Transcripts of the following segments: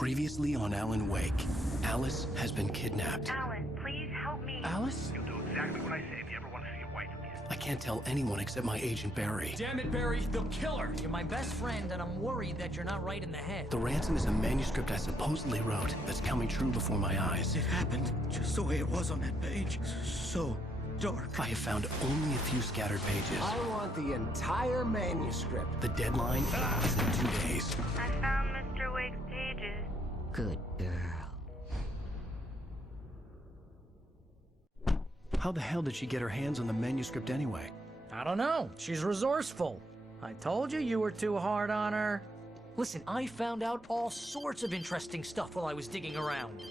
Previously on Alan Wake, Alice has been kidnapped. Alan, please help me. Alice? You'll do exactly what I say if you ever want to see your wife again. I can't tell anyone except my agent Barry. Damn it, Barry, they'll kill her! You're my best friend, and I'm worried that you're not right in the head. The Ransom is a manuscript I supposedly wrote that's coming true before my eyes. It happened just the way it was on that page. So dark. I have found only a few scattered pages. I want the entire manuscript. The deadline is in 2 days. I found Mr. Wake's pages. Good girl. How the hell did she get her hands on the manuscript anyway? I don't know. She's resourceful. I told you were too hard on her. Listen, I found out all sorts of interesting stuff while I was digging around.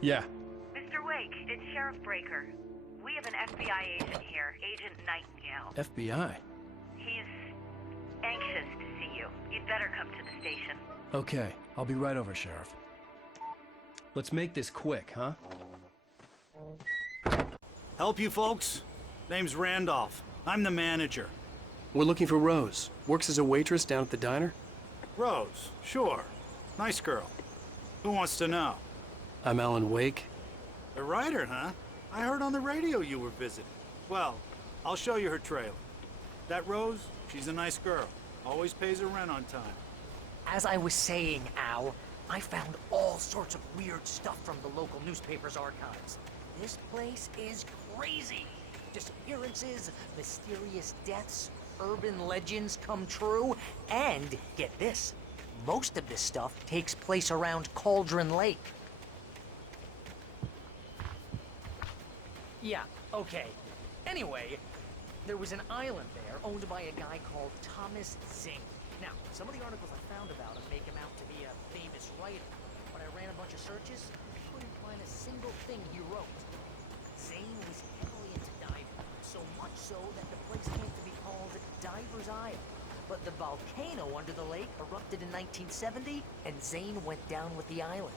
Yeah. Mr. Wake, it's Sheriff Breaker. We have an FBI agent here, Agent Nightingale. FBI? He's anxious to see you. You'd better come to the station. Okay, I'll be right over, Sheriff. Let's make this quick, huh? Help you folks? Name's Randolph. I'm the manager. We're looking for Rose. Works as a waitress down at the diner. Rose, sure. Nice girl. Who wants to know? I'm Alan Wake. The writer, huh? I heard on the radio you were visiting. Well, I'll show you her trailer. That Rose, she's a nice girl. Always pays her rent on time. As I was saying, Al, I found all sorts of weird stuff from the local newspaper's archives. This place is crazy. Disappearances, mysterious deaths, urban legends come true, and get this, most of this stuff takes place around Cauldron Lake. Yeah, okay. Anyway, there was an island there owned by a guy called Thomas Zink. Now, some of the articles I found about him make him out to be a famous writer. When I ran a bunch of searches, I couldn't find a single thing he wrote. Zane was heavily into diving, so much so that the place came to be called Diver's Isle. But the volcano under the lake erupted in 1970, and Zane went down with the island.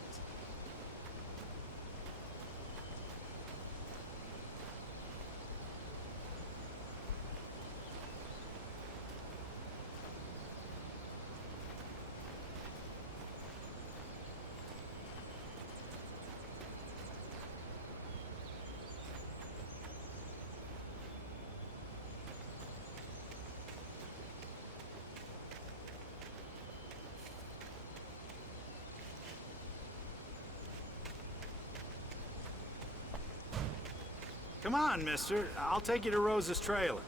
Come on, mister. I'll take you to Rose's trailer.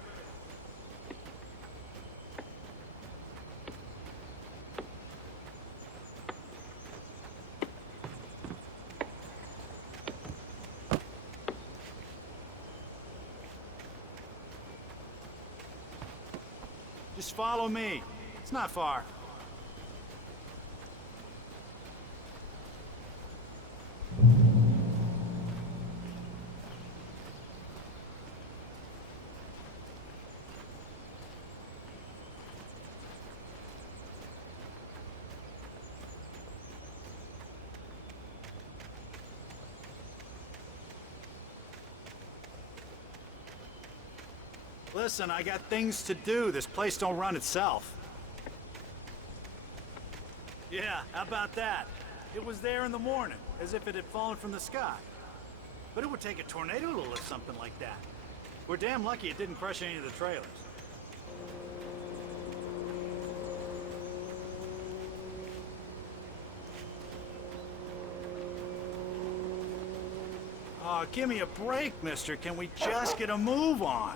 Just follow me. It's not far. Listen, I got things to do. This place don't run itself. Yeah, how about that? It was there in the morning, as if it had fallen from the sky. But it would take a tornado to lift something like that. We're damn lucky it didn't crush any of the trailers. Oh, give me a break, mister. Can we just get a move on?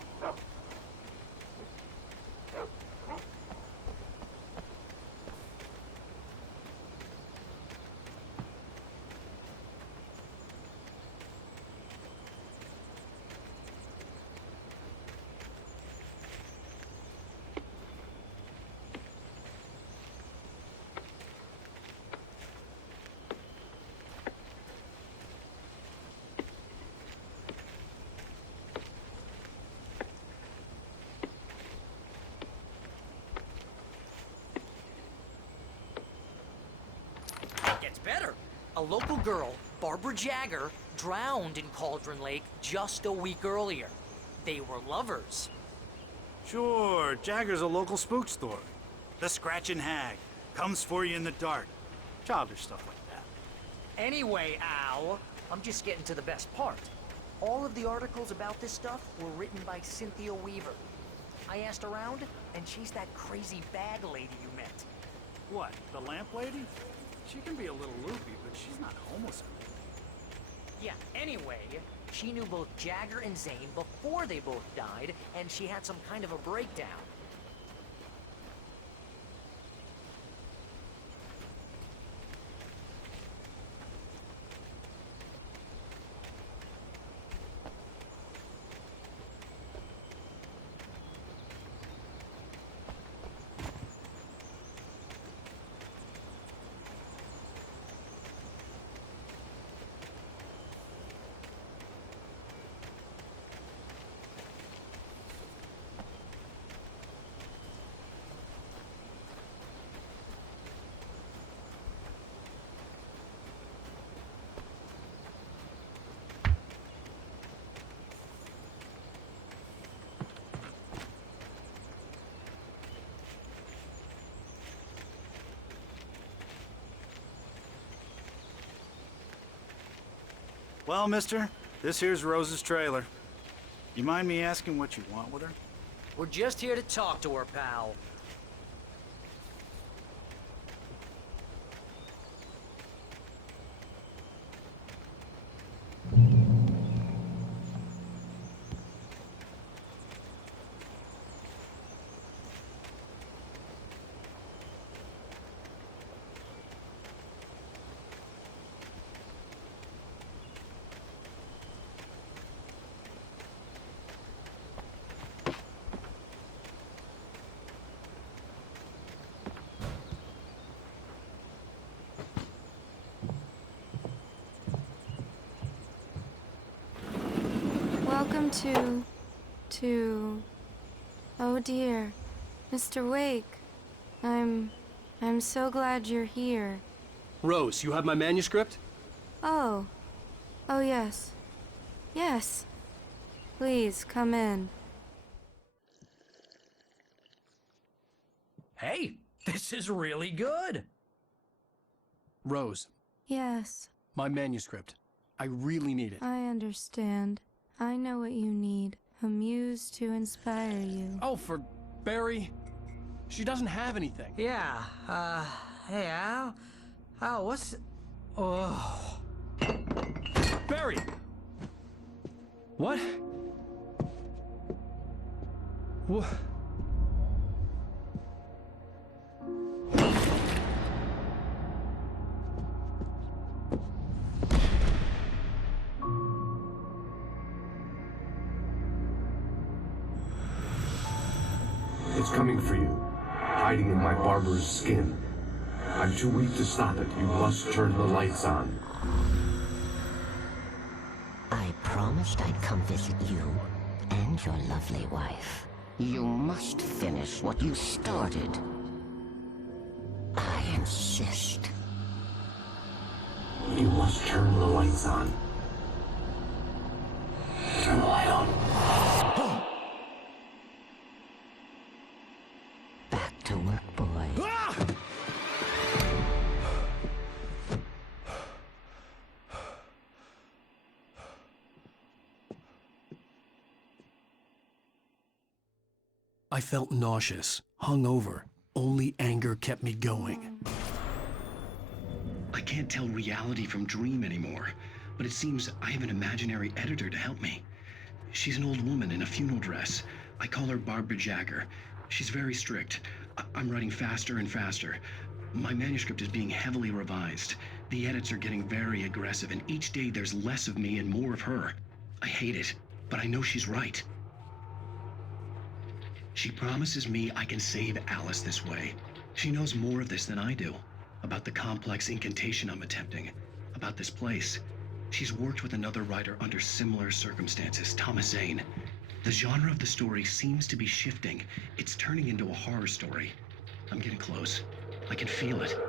Gets better. A local girl, Barbara Jagger, drowned in Cauldron Lake just a week earlier. They were lovers. Sure, Jagger's a local spook story. The Scratching Hag comes for you in the dark. Childish stuff like that. Anyway, Al, I'm just getting to the best part. All of the articles about this stuff were written by Cynthia Weaver. I asked around, and she's that crazy bag lady you met. What, the lamp lady? She can be a little loopy, but she's not homeless. Yeah, anyway, she knew both Jagger and Zane before they both died, and she had some kind of a breakdown. Well, mister, this here's Rose's trailer. You mind me asking what you want with her? We're just here to talk to her, pal. Welcome to... Oh dear, Mr. Wake. I'm so glad you're here. Rose, you have my manuscript? Oh. Oh yes. Yes. Please, come in. Hey, this is really good. Rose, Yes, my manuscript. I really need it. I understand. I know what you need. A muse to inspire you. Oh, for Barry? She doesn't have anything. Yeah, hey, Al? Al, what's... Oh... Barry! What? What? It's coming for you, hiding in my barber's skin. I'm too weak to stop it. You must turn the lights on. I promised I'd come visit you and your lovely wife. You must finish what you started. I insist. You must turn the lights on. Turn the light on. Back to work, boy. I felt nauseous, hungover. Only anger kept me going. I can't tell reality from dream anymore, but it seems I have an imaginary editor to help me. She's an old woman in a funeral dress. I call her Barbara Jagger. She's very strict. I'm writing faster and faster. My manuscript is being heavily revised. The edits are getting very aggressive, and each day there's less of me and more of her. I hate it, but I know she's right. She promises me I can save Alice this way. She knows more of this than I do. About the complex incantation I'm attempting. About this place. She's worked with another writer under similar circumstances, Thomas Zane. The genre of the story seems to be shifting. It's turning into a horror story. I'm getting close. I can feel it.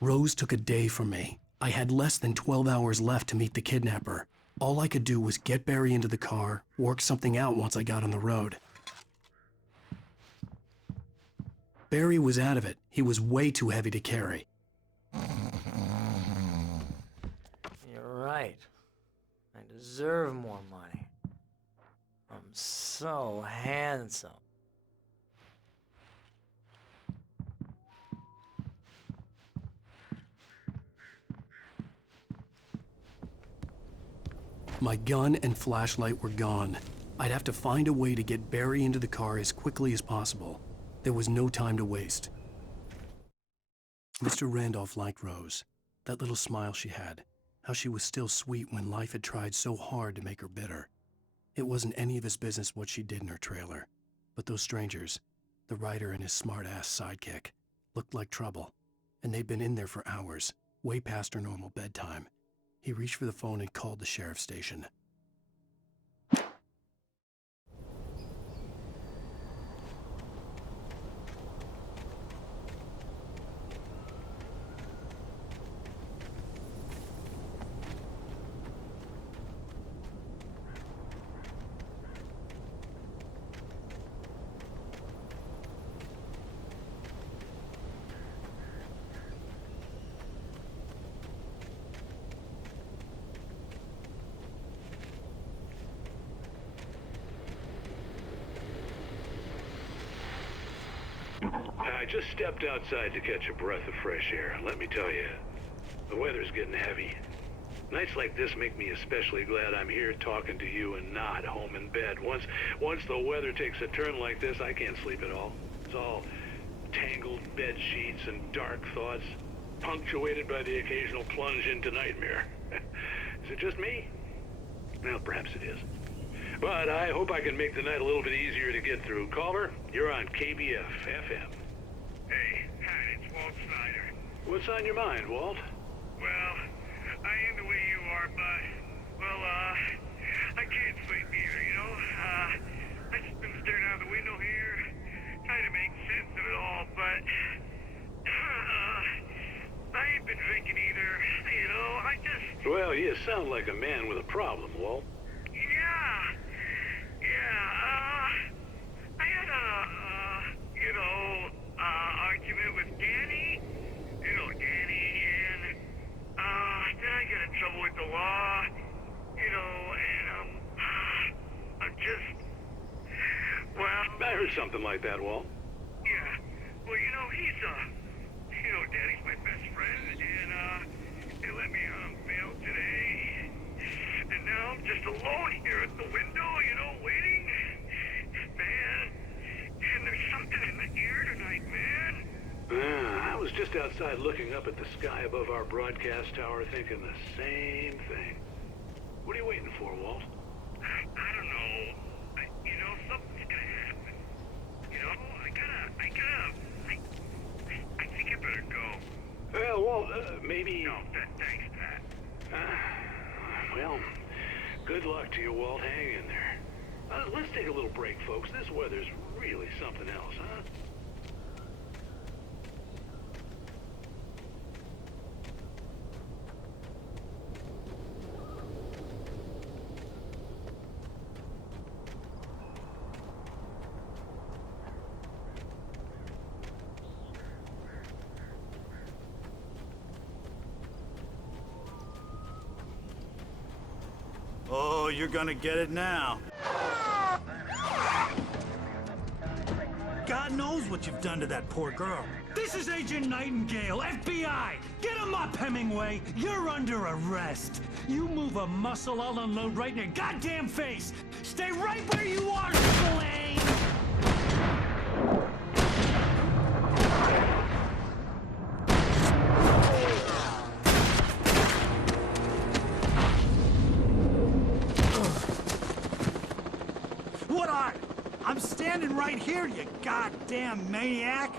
Rose took a day from me. I had less than 12 hours left to meet the kidnapper. All I could do was get Barry into the car, work something out once I got on the road. Barry was out of it. He was way too heavy to carry. You're right. I deserve more money. I'm so handsome. My gun and flashlight were gone. I'd have to find a way to get Barry into the car as quickly as possible. There was no time to waste. Mr. Randolph liked Rose. That little smile she had. How she was still sweet when life had tried so hard to make her bitter. It wasn't any of his business what she did in her trailer. But those strangers, the writer and his smart-ass sidekick, looked like trouble. And they'd been in there for hours, way past her normal bedtime. He reached for the phone and called the sheriff's station. I just stepped outside to catch a breath of fresh air. Let me tell you, the weather's getting heavy. Nights like this make me especially glad I'm here talking to you and not home in bed. Once the weather takes a turn like this, I can't sleep at all. It's all tangled bed sheets and dark thoughts, punctuated by the occasional plunge into nightmare. Is it just me? Well, perhaps it is. But I hope I can make the night a little bit easier to get through. Caller, you're on KBF FM. Hey, hi, it's Walt Snyder. What's on your mind, Walt? Well, I am the way you are, but, well, I can't sleep either, you know? I just been staring out the window here, trying to make sense of it all, but, I ain't been drinking either, you know? I just... Well, you sound like a man with a problem, Walt. I had argument with Danny, and, then I got in trouble with the law, and, I'm just, well... I heard something like that, Walt. Yeah, well, Danny's my best friend, and, they let me on bail today, and now I'm just alone here at the window, waiting. Man, and there's something in the air tonight, man. I was just outside looking up at the sky above our broadcast tower thinking the same thing. What are you waiting for, Walt? I don't know. Something's gonna happen. I think I better go. Well, Walt, maybe... No, thanks, Pat. Well, good luck to you, Walt. Hang in there. Let's take a little break, folks. This weather's really something else, huh? Oh, you're gonna get it now. God knows what you've done to that poor girl. This is Agent Nightingale, FBI! Get him up, Hemingway! You're under arrest! You move a muscle, I'll unload right in your goddamn face! Stay right where you are, Blaine! What are? I'm standing right here, you goddamn maniac!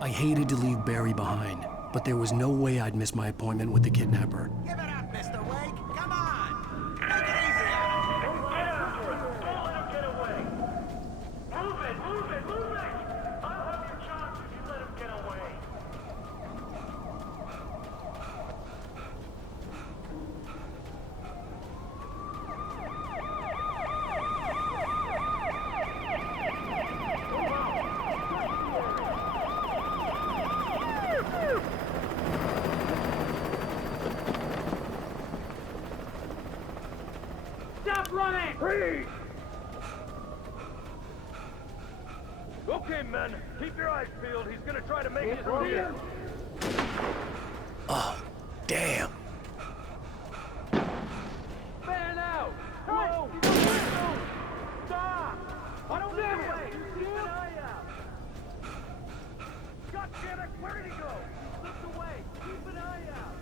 I hated to leave Barry behind, but there was no way I'd miss my appointment with the kidnapper. Give it up, Mr. Wake! Come on! Take it easy on him! Get after him! Don't let him get away! Move it! I'll have your chance if you let him get away! plant! Freeze! Okay, men, keep your eyes peeled. He's gonna try to make his way in. Oh, damn. Fan out! Whoa! Stop! I don't know way! Keep an eye out! God damn it! Where did he go? He slipped away! Keep an eye out!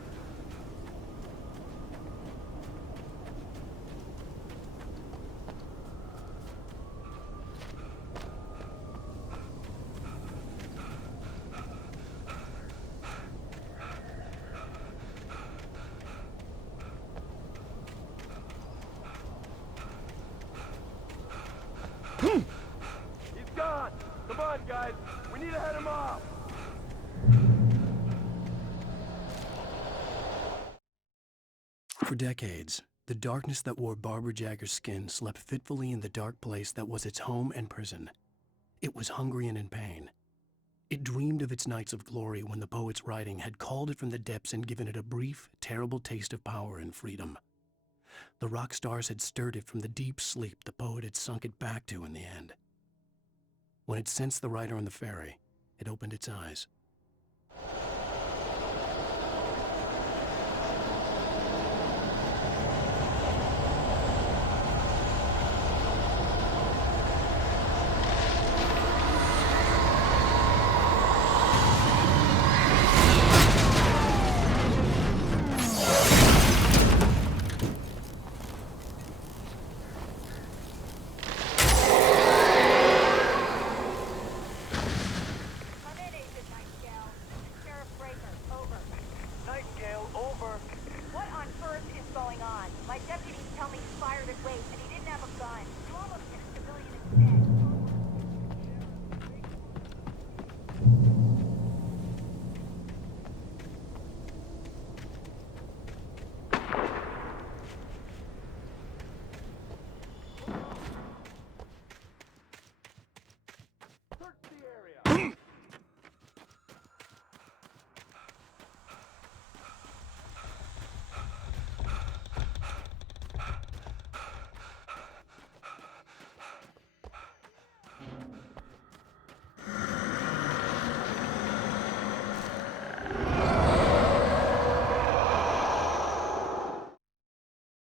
He's gone! Come on, guys! We need to head him off! For decades, the darkness that wore Barbara Jagger's skin slept fitfully in the dark place that was its home and prison. It was hungry and in pain. It dreamed of its nights of glory when the poet's writing had called it from the depths and given it a brief, terrible taste of power and freedom. The rock stars had stirred it from the deep sleep the poet had sunk it back to in the end. When it sensed the writer on the ferry, it opened its eyes.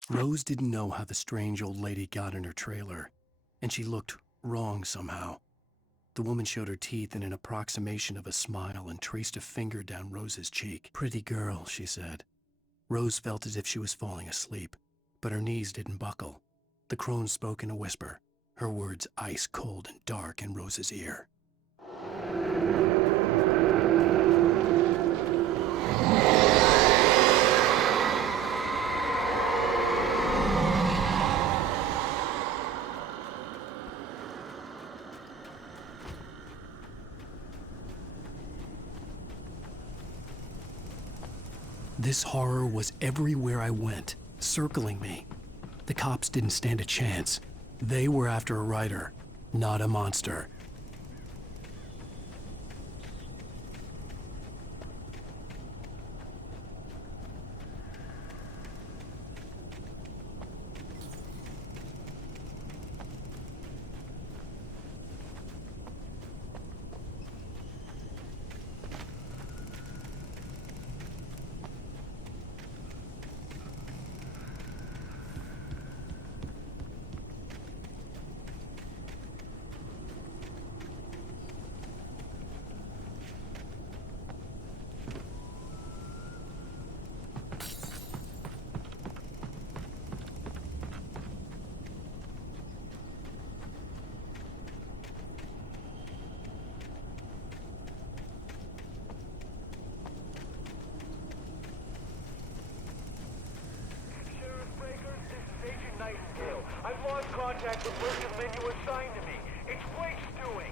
Rose didn't know how the strange old lady got in her trailer, and she looked wrong somehow. The woman showed her teeth in an approximation of a smile and traced a finger down Rose's cheek. "Pretty girl," she said. Rose felt as if she was falling asleep, but her knees didn't buckle. The crone spoke in a whisper, her words ice cold and dark in Rose's ear. This horror was everywhere I went, circling me. The cops didn't stand a chance. They were after a writer, not a monster. I've lost contact with most of the men you assigned to me. It's Wake's doing.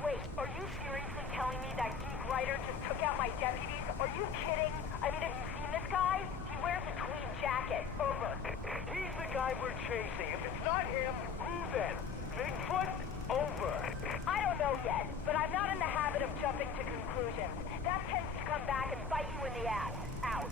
Wait, are you seriously telling me that geek writer just took out my deputies? Are you kidding? I mean, have you seen this guy? He wears a tweed jacket. Over. He's the guy we're chasing. If it's not him, who then? Bigfoot? Over. I don't know yet, but I'm not in the habit of jumping to conclusions. That tends to come back and bite you in the ass. Out.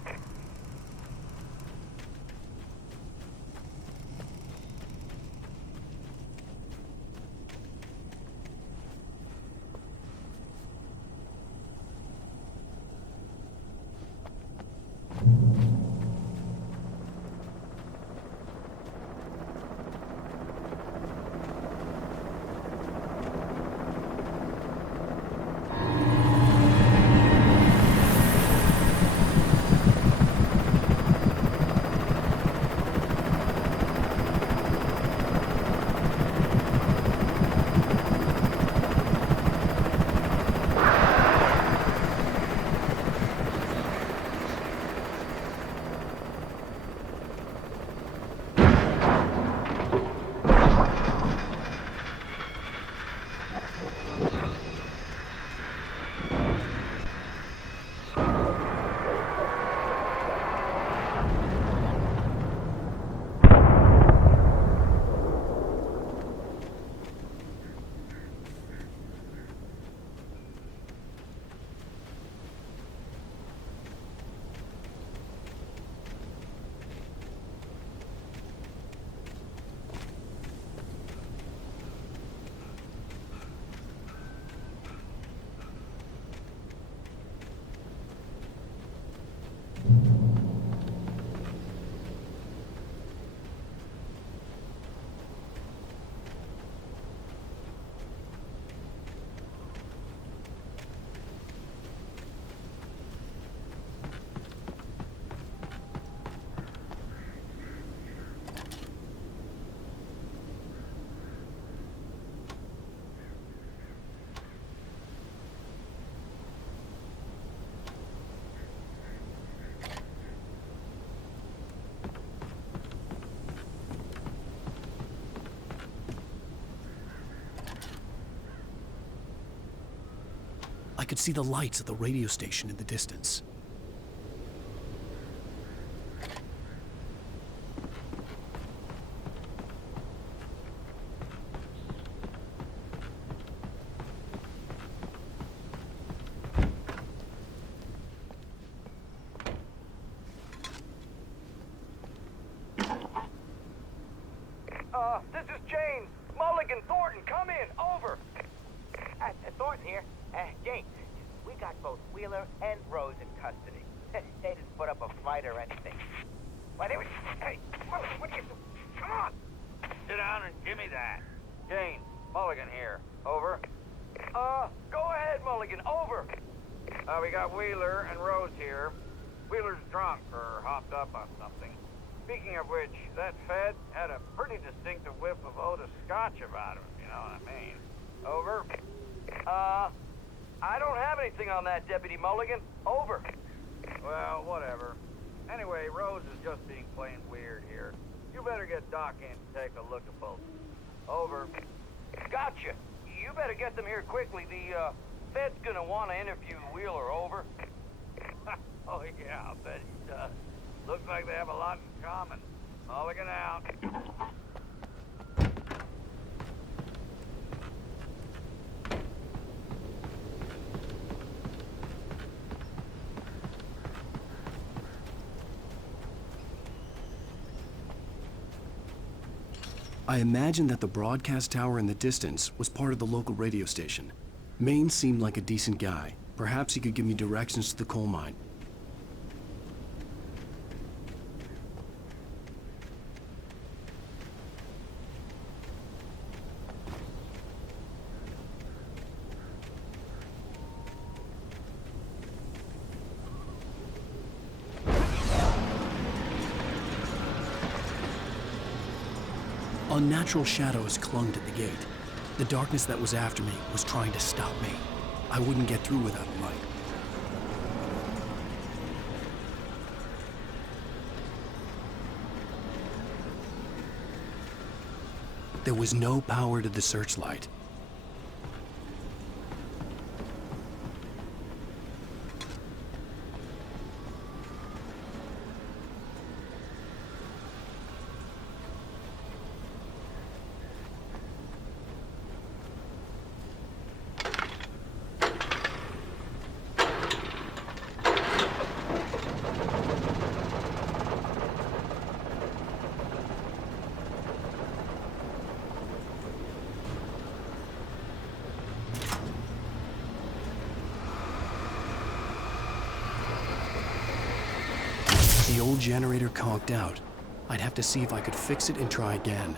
I could see the lights of the radio station in the distance. This is James. Mulligan, Thornton, come in. Over. Thornton here. James, we got both Wheeler and Rose in custody. They didn't put up a fight or anything. Why, they were... Hey, what are you... Come on! Sit down and give me that. James, Mulligan here. Over. Go ahead, Mulligan. Over. We got Wheeler and Rose here. Wheeler's drunk or hopped up on something. Speaking of which, that Fed had a pretty distinctive whiff of Otis Scotch about him, you know what I mean. Over. I don't have anything on that, Deputy Mulligan. Over. Well, whatever. Anyway, Rose is just being plain weird here. You better get Doc in to take a look at both. Over. Gotcha. You better get them here quickly. The, Fed's gonna want to interview Wheeler. Over. Oh, yeah, I'll bet he does. Looks like they have a lot in common. Mulligan out. I imagined that the broadcast tower in the distance was part of the local radio station. Maine seemed like a decent guy. Perhaps he could give me directions to the coal mine. Unnatural shadows clung to the gate. The darkness that was after me was trying to stop me. I wouldn't get through without a light. There was no power to the searchlight. The old generator conked out. I'd have to see if I could fix it and try again.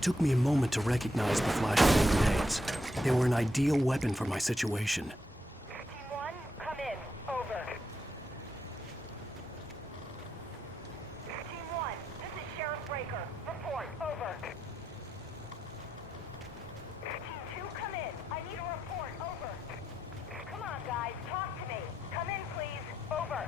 It took me a moment to recognize the flashbang grenades. They were an ideal weapon for my situation. Team 1, come in. Over. Team 1, this is Sheriff Breaker. Report. Over. Team 2, come in. I need a report. Over. Come on, guys. Talk to me. Come in, please. Over.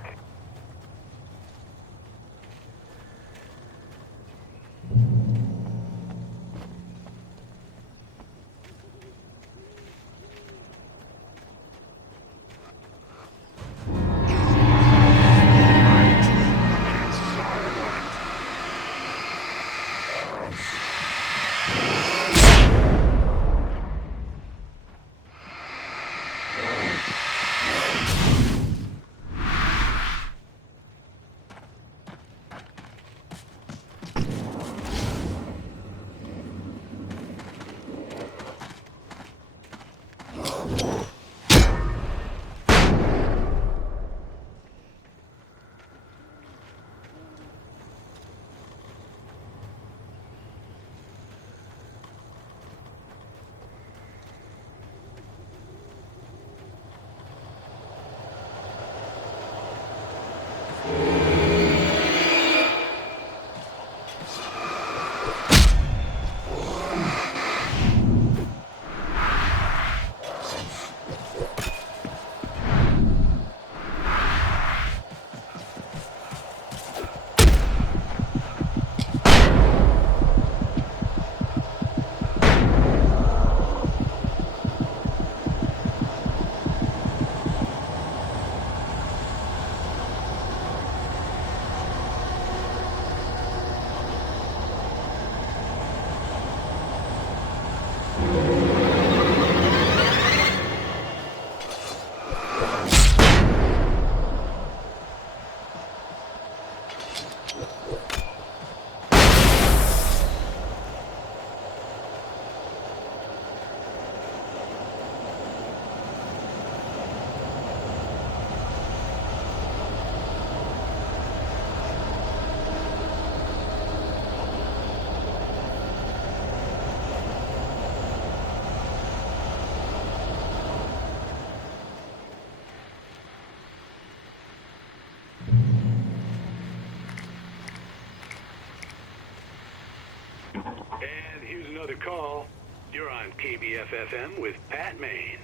And here's another call. You're on KBF-FM with Pat Maine.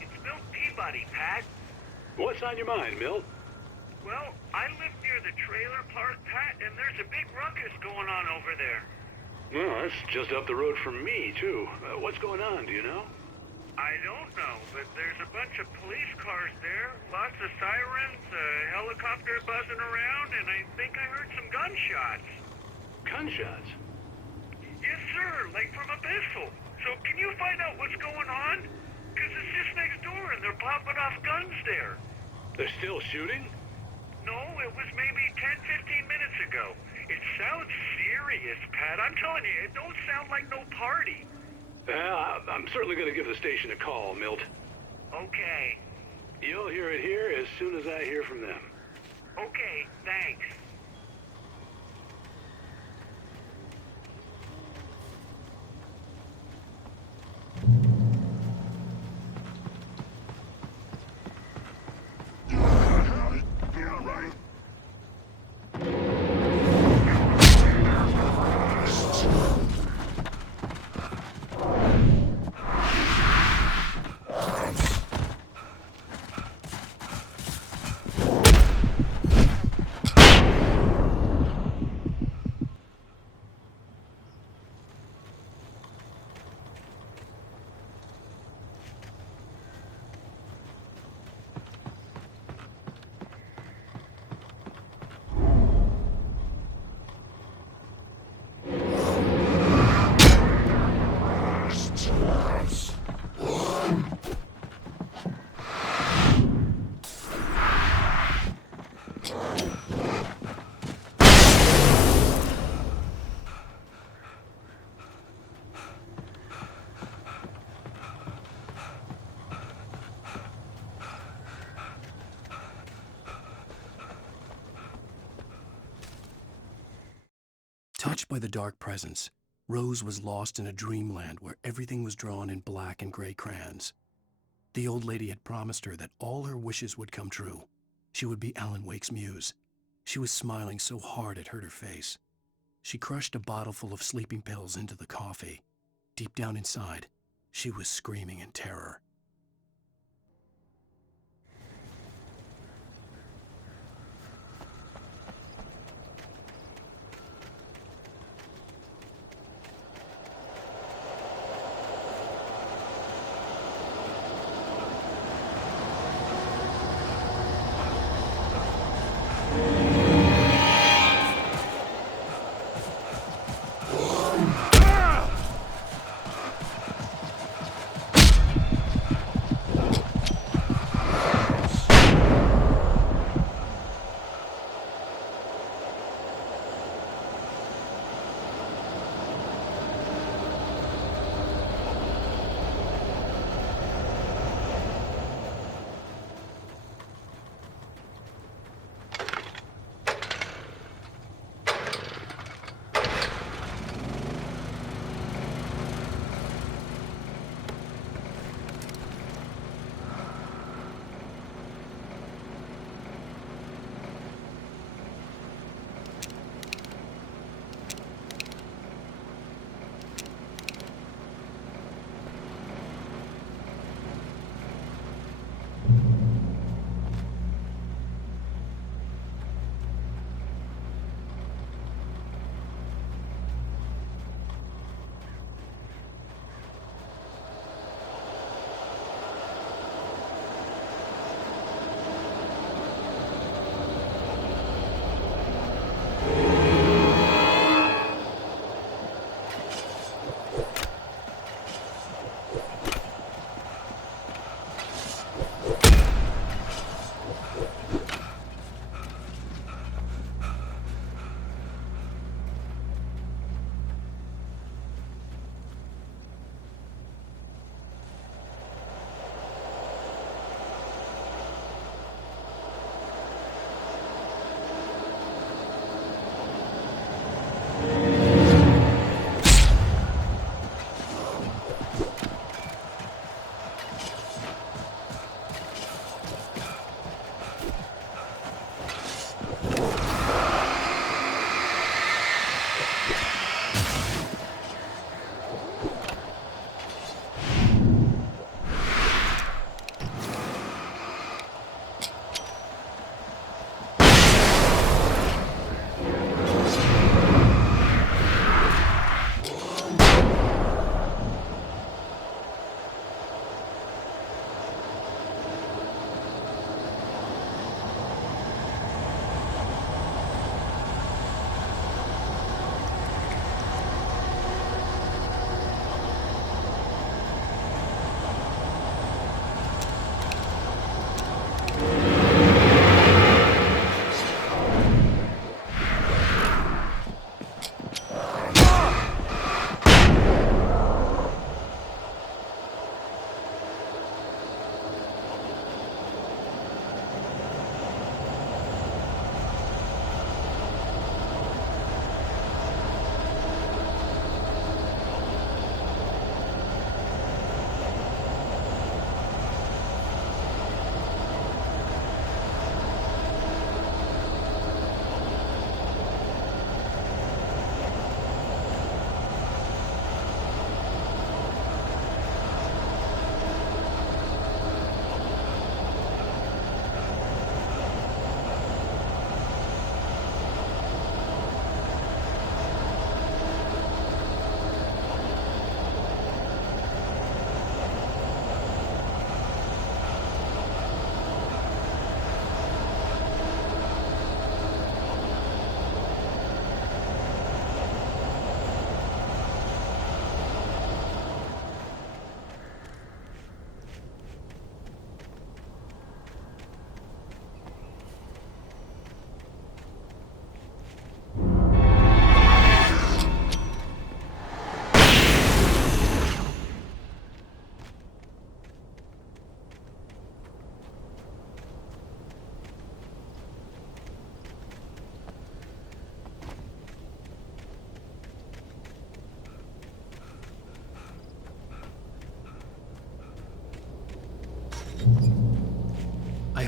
It's Milt Peabody, Pat. What's on your mind, Milt? Well, I live near the trailer park, Pat, and there's a big ruckus going on over there. Well, that's just up the road from me, too. What's going on, do you know? I don't know, but there's a bunch of police cars there, lots of sirens, a helicopter buzzing around, and I think I heard some gunshots. Gunshots? Yes, sir, like from a pistol. So can you find out what's going on? Because it's just next door and they're popping off guns there. They're still shooting? No, it was maybe 10, 15 minutes ago. It sounds serious, Pat. I'm telling you, it don't sound like no party. I'm certainly going to give the station a call, Milt. Okay. You'll hear it here as soon as I hear from them. Okay, thanks. Touched by the dark presence, Rose was lost in a dreamland where everything was drawn in black and gray crayons. The old lady had promised her that all her wishes would come true. She would be Alan Wake's muse. She was smiling so hard it hurt her face. She crushed a bottle full of sleeping pills into the coffee. Deep down inside, she was screaming in terror.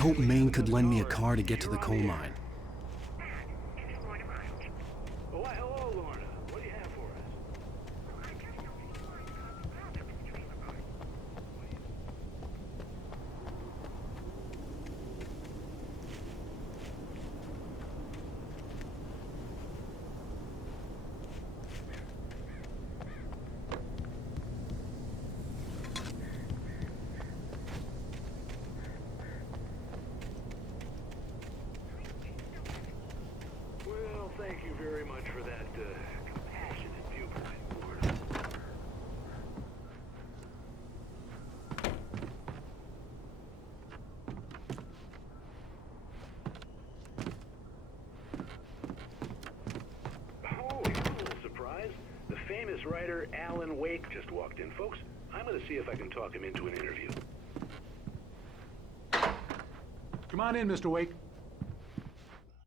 hoped Maine could lend me a car to get to the coal mine. Oh, why, hello, Lorna. What do you have for us? Well, thank you very much for that compassionate viewpoint, Lorna. Oh, you're a little surprised. The famous writer Alan Wake just walked in, folks. I'm going to see if I can talk him into an interview. Come on in, Mr. Wake.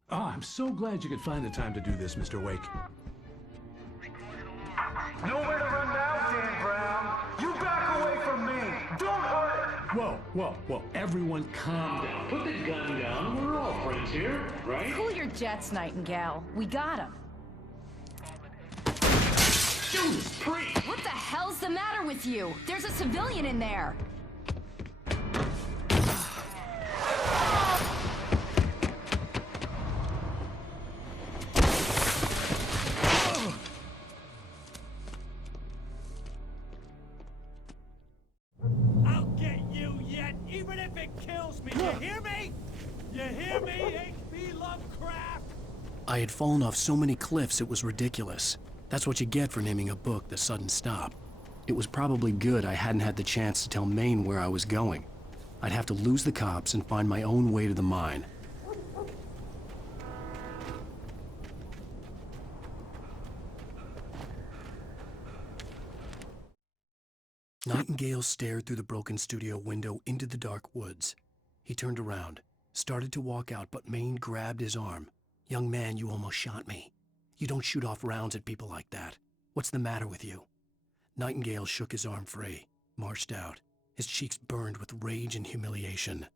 Oh, I'm so glad you could find the time to do this, Mr. Wake. Nowhere to run now, Dan Brown. You back away from me. Don't hurt. Whoa. Everyone calm down. Put the gun down. We're all friends here, right? Cool your jets, Nightingale. We got him. Judas Priest! What the hell's the matter with you? There's a civilian in there. I'll get you yet, even if it kills me. You hear me? You hear me, H.P. Lovecraft? I had fallen off so many cliffs it was ridiculous. That's what you get for naming a book The Sudden Stop. It was probably good I hadn't had the chance to tell Maine where I was going. I'd have to lose the cops and find my own way to the mine. Nightingale stared through the broken studio window into the dark woods. He turned around, started to walk out, but Maine grabbed his arm. "Young man, you almost shot me. You don't shoot off rounds at people like that. What's the matter with you?" Nightingale shook his arm free, marched out. His cheeks burned with rage and humiliation.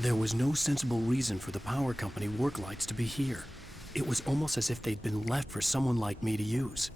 There was no sensible reason for the power company work lights to be here. It was almost as if they'd been left for someone like me to use.